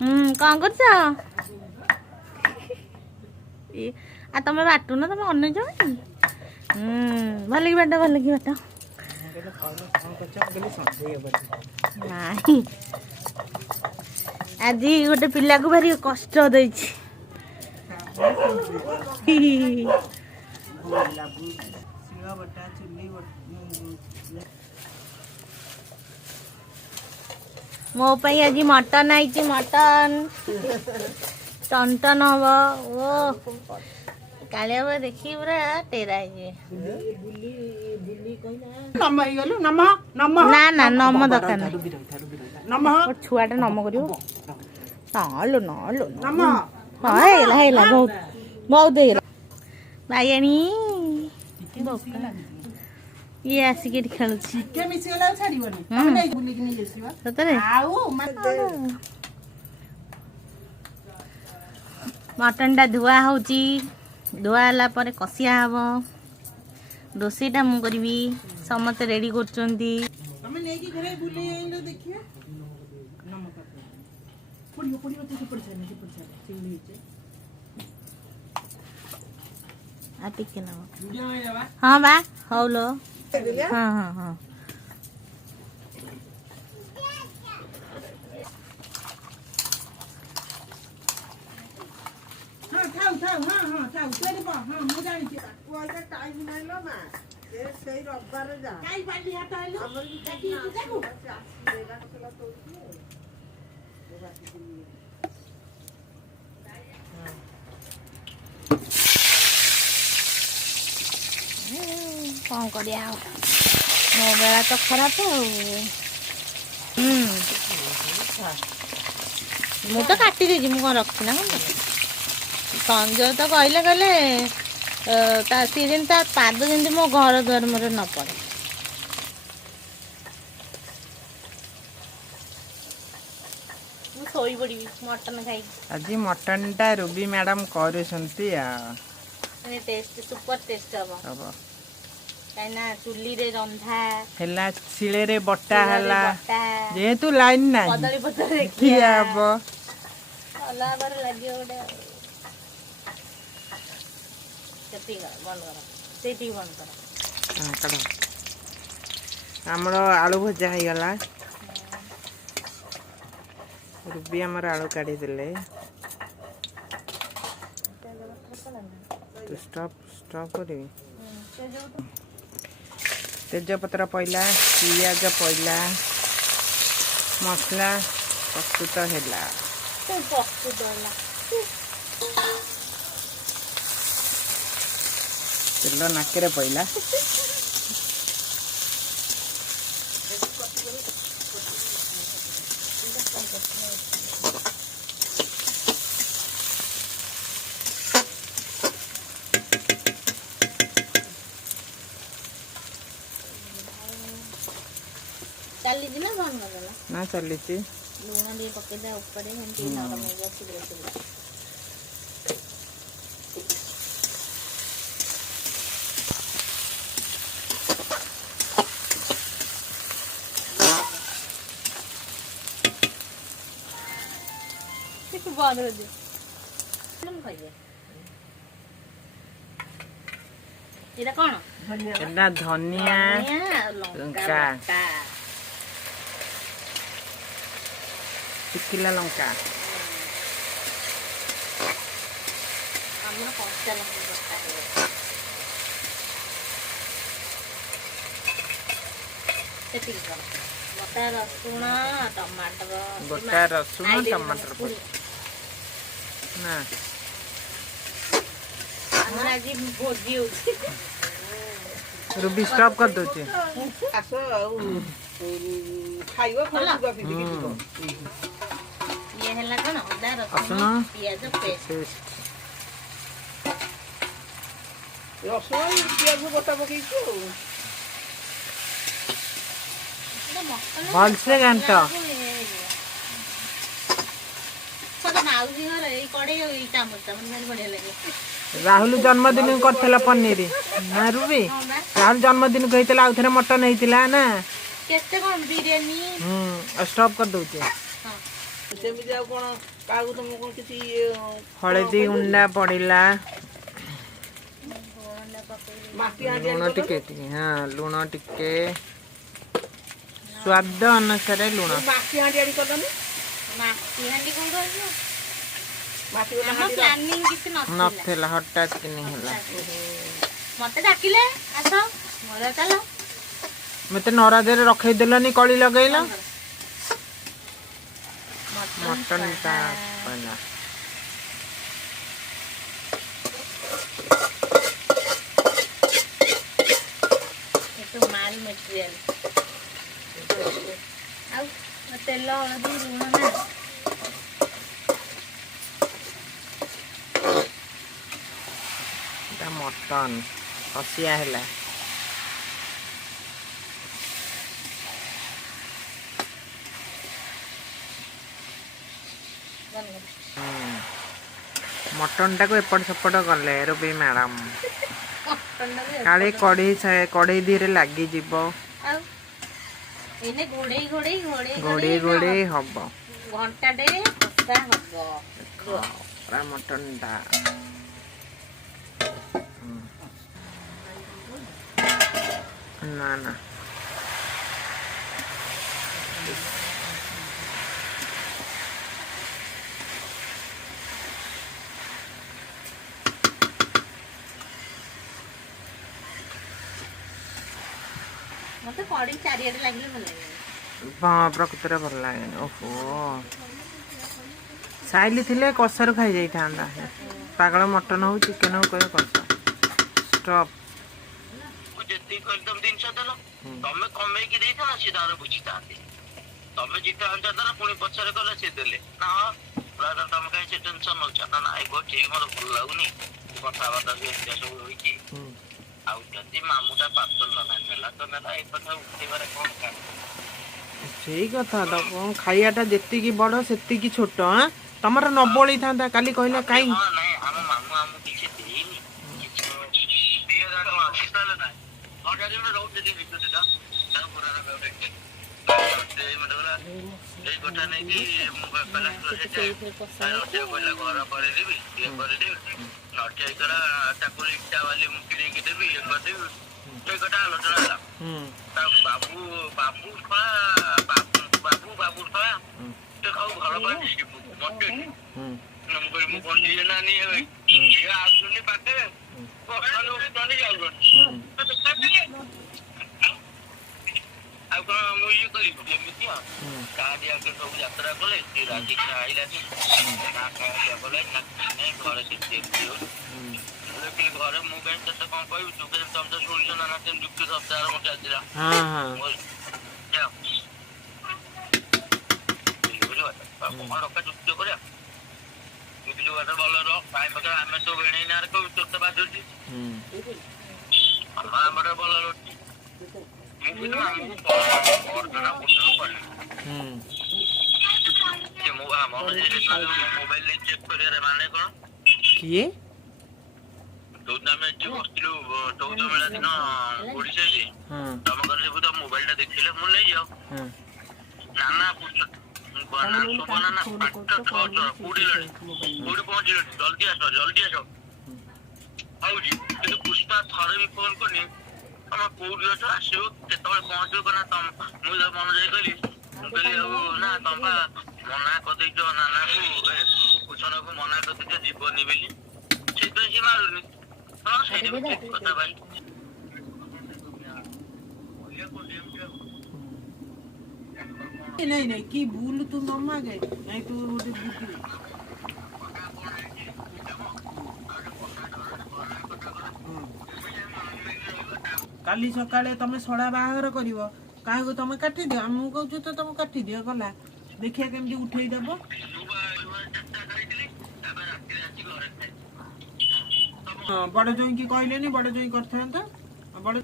कौन कर तुम बाटुन तुम अन भल कि बाट भल कि बाट नहीं आज गोटे पिला को भारी कष्ट दे मो पाई आज मटन आई मटन टन टन हम ओ कालिया देखी पूरा टेरा ना ना नम दरकार छुआटा नम कर बहुत बहुत बाइयाणी ये आसिक खेल मटन टा धुआ हो धुआ है कषिया हम रोसईटा मु करी समस्त रेडी कर हाँ बा हौ लो हाँ हाँ हाँ कौन कर मो बेला तो खराब मु तो काटी देजी मु कौन रखी ना संजय तो कहले कहले सी दिन ता पाद जमी मो घर द्वार मोर न पड़े सोई पड़ी मटन खाई आज मटन टा रूबी मैडम करे टेस्ट सुपर टेस्ट हम कहीं चुली रे रंधा हैला शिले रे बट्टा हैला जेतु लाइन ना कदली पत्र रे किया अब अला बार लागियो ओडे चपी बंद कर सेठी बंद कर हां करो हमरो आलू भजा हो गला रूबी हमर आलू काटी देले तो स्टॉप स्टॉप करी तेजपत्र पइला पियाज पइला मसला प्रस्तुत हैला तेल नाके पइला ना चली लुण टे पकईदे ऊपर नरम हो शीघ्र शीघ्र बंद कर दे एटा कौन एटा धनिया लंका चिकिला लंका हमरा कच्चा लंका गोटा रसुण टमाटर गोटा रसुण टमाटर ना हमरा जी भोजी होची रूबी स्टॉप कर दो छे आसो खाइबो खाइबो ये हैला कोन अदा रसुण पियाज पेस्ट रसुण पियाज गोटा पकेइछो भल से घंटा राहुल जन्मदिन करथला पनीर ना रूबी राहुल जन्मदिन कहितला आउ थरे मटन हेतिला ना केते कोन बिरयानी स्टॉप कर दो छे ସେମିତି ଆଉ କଣ କାହାକୁ ତମକୁ କଣ କିଛି ଇଏ ହଳଦୀ ଗୁଣ୍ଡା ପଡିଲା ମାଟି ହାଣ୍ଡି ଲୁଣ ଆଣି ଟିକେ ଟିକେ ହଁ ଲୁଣ ଟିକେ ସ୍ୱାଦ ଅନୁସାରେ ଲୁଣ ମାଟି ହାଣ୍ଡି ଆଣି କଲନି ମାଟି ହାଣ୍ଡି କୋଉଠୁ ଆସିବ? ମାଟି ଆମ ପ୍ଲାନିଂ କିଛି ନଥିଲା। ନଥିଲା ହଠାତ୍ କିନି ହେଲା ମତେ ଡାକିଲେ ଆସ ମୋର ଚାଲ ମତେ ନରାଧରେ ରଖେଇଦେଲନି କଳି ଲଗେଇଲ ମଟନ ଟା କହିଲା ମାଲ ମେଟେରିଆଲ ଆଉ ତେଲ ହଳଦୀ ଲୁଣ ନା ଏଟା ମଟନ କଷିଆ ହେଲା ମଟନ ଟାକୁ ଏପଟ ସେପଟ କଲେ ରୁବି ମ୍ୟାଡାମ କାଳେ କଢେଇ ଧୀରେ ଲାଗିଯିବ ଆଉ ଏଇନେ ଘୋଡେଇ ଘୋଡେଇ ଘୋଡେଇ ଘୋଡେଇ ଘୋଡେଇ ହବ ଘଣ୍ଟାଟେ କଷା ହବ ପୁରା ମଟନ ଟା ନା ନା ମତେ କଡେଇ ଚାରିଆଡେ ଲାଗିଲେ ଭଲ ଲାଗେ ପ୍ରକୃତରେ ଭଲ ଲାଗେନି ଓହୋ ସାଇଲି ଥିଲେ କଷାରୁ ଖାଇ ଯାଇଥାନ୍ତା ପାଗଳ ମଟନ ହଉ ଚିକେନ ହଉ କହିବ କଷା ଷ୍ଟପ୍ ଯେତିକି କରି ତମେ ଜିନିଷ ଦେଲ ତମେ କମେଇକି ଦେଇଥାଅ ସିଏ ତାର ବୁଝିଥାନ୍ତି ତମେ ଜିତେ ଅଞ୍ଚଳ ପୁଣି ପଛରେ କଲେ ସିଏ ଦେଲେ ନା ତମେ କାହିଁ ସେ ଟେନସନ ନଉଛ ନା ନାଇଁ ଠିକ ମୋର ଭଲ ଲାଗୁନି କଥାବାର୍ତ୍ତା ଏମିତିଆ ସବୁ ହୋଇଛି ଆଉ ଯଦି ମାମୁଟା ପାର୍ସଲ ନେଲା ତ ନେଲା ଏଇ କଥା ଉଠେଇବାରେ କଣ କାରଣ ସେଇ କଥା ତ କଣ ଖାଇବାଟା ଯେତିକି ବଡ ସେତିକି ଛୋଟ ତମର ନ ବଳିଥାନ୍ତା କାଲି କହିଲା କାଇଁ ହଁ ନାଇଁ ଆମ ମାମୁଁ ଆମକୁ କିଛି ଦେଇନି ଏଇ କଥା ନେଇକି କହିଲା ଘର କରିଦେବି ଇଏ କରିଦେବି ନଠିଆ କଲା ତାକୁ ଇଟା ବାଲି ମୁଁ କିଣିକି ଦେବି ଇଏ କରିଦେବି ସେଇ କଥା ଆଲୋଚନା ହେଲା ବାବୁ ବାବୁ ସେ ଖାଉ ଭଲ ପାଆନ୍ତି ଶିବୁ ମତେ ମୁଁ କହିଲି ମୁଁ କଣ ଯିଏ ନା ନିଏ ସିଏ ଆସୁନି ପାଖରେ ଆଉ କଣ ମୁଁ ଇଏ କରିବି ଏମିତି କାହାଠି ଆଗେ ସବୁ ଯାତ୍ରା କଲେ ସିଏ ରାଜି ଆଇଲାନି ନା ଖାଇବା କଲେ ନା ଘରେ କିଛି ଦେଖିଲି ଘରେ ମୁଁ କାହିଁ ତତେ କଣ କହିବି ତୁ କାହିଁ ତମେ ତ ଶୁଣିଛ ନା ସେମିତି ଯୁକ୍ତି ସପ୍ତାହର ମୋ ଚାଲିଥିଲା କଣ ରଖା ଯୁକ୍ତି କରିବା ବୁଝିଲୁ ବାଟ ଭଲ ରହ କାହିଁ ପାଖରେ ଆମେ ତ ବେଣେଇ ନାଁରେ କହିବୁ ତୋର ତ ବାଜୁଛି ଆମର ଭଲ ରହୁଛି ମୁଁ କିନ୍ତୁ ଆମକୁ ପରଦିନ ପୂର୍ବରୁ କଲି ମୋବାଇଲ ଚେକ୍ କରିବାରେ ମାନେ କଣ କିଏ ଯୋଉଦିନ ଆମେ ଏଠି ବସିଥିଲୁ 14 ମେଳା ଦିନ ଓଡିଶାରେ ତମ ଘରେ ସବୁ ତ ମୋବାଇଲ ଟା ଦେଖିଲେ ମୁଁ ନେଇଯାଅ ନାନା କୋଉଠି ପହଞ୍ଚିଲଣି ଜଲ୍ଦି ଆସ ହଉଛି କିନ୍ତୁ ପୁଷ୍ପା ଥରେ ବି ଫୋନ କରିନି ତମେ କୋଉଠି ଅଛ ଆସିବ କେତେବେଳେ ପହଞ୍ଚିବ ନା ମୁଁ ମନ ଯାଇ କହିଲି ମୁଁ କହିଲି ଆଉ ନା ତମେ ମନା କରିଦେଇଛ ନାନାକୁ କୁସନକୁ ମନା କରିଦେଇଛ ଯିବନି ବୋଲି ସେଇଥିପାଇଁ ସିଏ ମାରୁନି ହଁ ସେଇଟା ବି ଠିକ କଥା ଭାଇ नहीं नहीं की भूल तू न मागे नहीं तू गोटे बुद्धि काली सकाळे तमे सडा बाहागर करिवो काहे तमे काटी दियो हम कहू तो तमे काटी दियो गला देखिया केमती उठेई देबो हां बड़ जोई की कहलेनी बड़ जोई करथांता बड़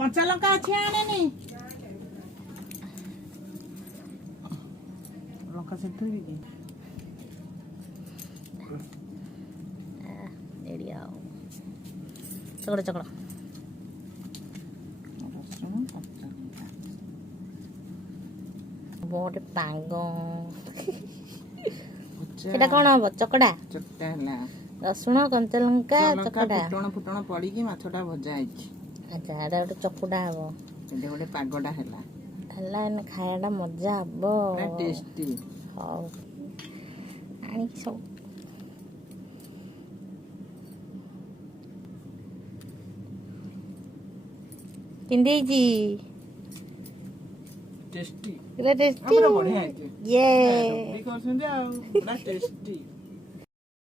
କଞ୍ଚା ଲଙ୍କା ଅଛି ଆଣେନି ଲଙ୍କା ସେଠି କି ଏଡି ଆଉ ଚକଡ ଚକଡ ରସୁଣ କଞ୍ଚା ଲଙ୍କା ଗୋଟେ ପାଗ ଭଜା ସେଟା କଣ ହବ ଚକଡା ଚକଟା ହେଲା ରସୁଣ କଞ୍ଚା ଲଙ୍କା ଲଙ୍କା ଚକଡା ଫୁଟଣ ପଡିକି ମାଛଟା ଭଜା ହେଇଛି ଆଚ୍ଛା ଏଟା ଗୋଟେ ଚକୁଡା ହବ ଏଠି ଗୋଟେ ପାଗଟା ହେଲା ହେଲା ଏଇନେ ଖାଇବାଟା ମଜା ହବ ପୁରା ଟେଷ୍ଟି ହଉ ଆଣିକି ସବୁ ପିନ୍ଧେଇଛି ଟେଷ୍ଟି ପୁରା ଟେଷ୍ଟି ପୁରା ବଢିଆ ହେଇଛି ଇଏ କରୁଛନ୍ତି ଆଉ ପୁରା ଟେଷ୍ଟି